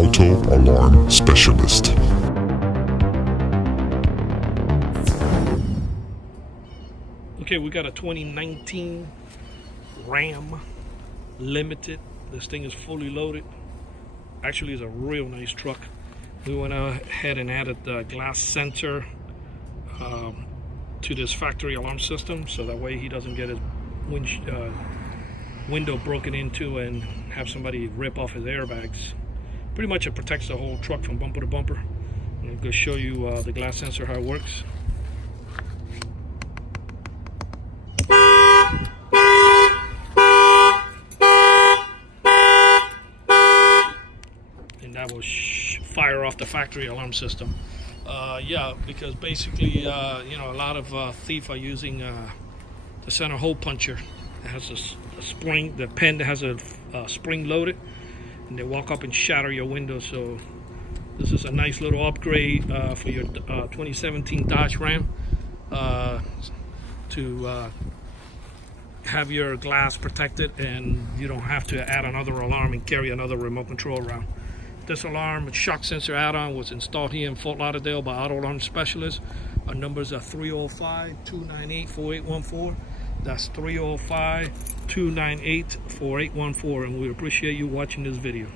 Auto Alarm Specialist. Okay, we got a 2019 Ram Limited. This thing is fully loaded. Actually, it's a real nice truck. We went ahead and added the glass sensor to this factory alarm system, so that way he doesn't get his window broken into and have somebody rip off his airbags. Pretty much it protects the whole truck from bumper to bumper. I'm going to show you the glass sensor, how it works. And that will fire off the factory alarm system. Yeah, because basically, you know, a lot of thieves are using the center hole puncher. It has a spring, the pen that has a spring loaded, and they walk up and shatter your window. So this is a nice little upgrade for your 2017 Dodge Ram to have your glass protected, and you don't have to add another alarm and carry another remote control around. This alarm shock sensor add-on was installed here in Fort Lauderdale by Auto Alarm Specialists. Our numbers are 305-298-4814. That's 305-298-4814, and we appreciate you watching this video.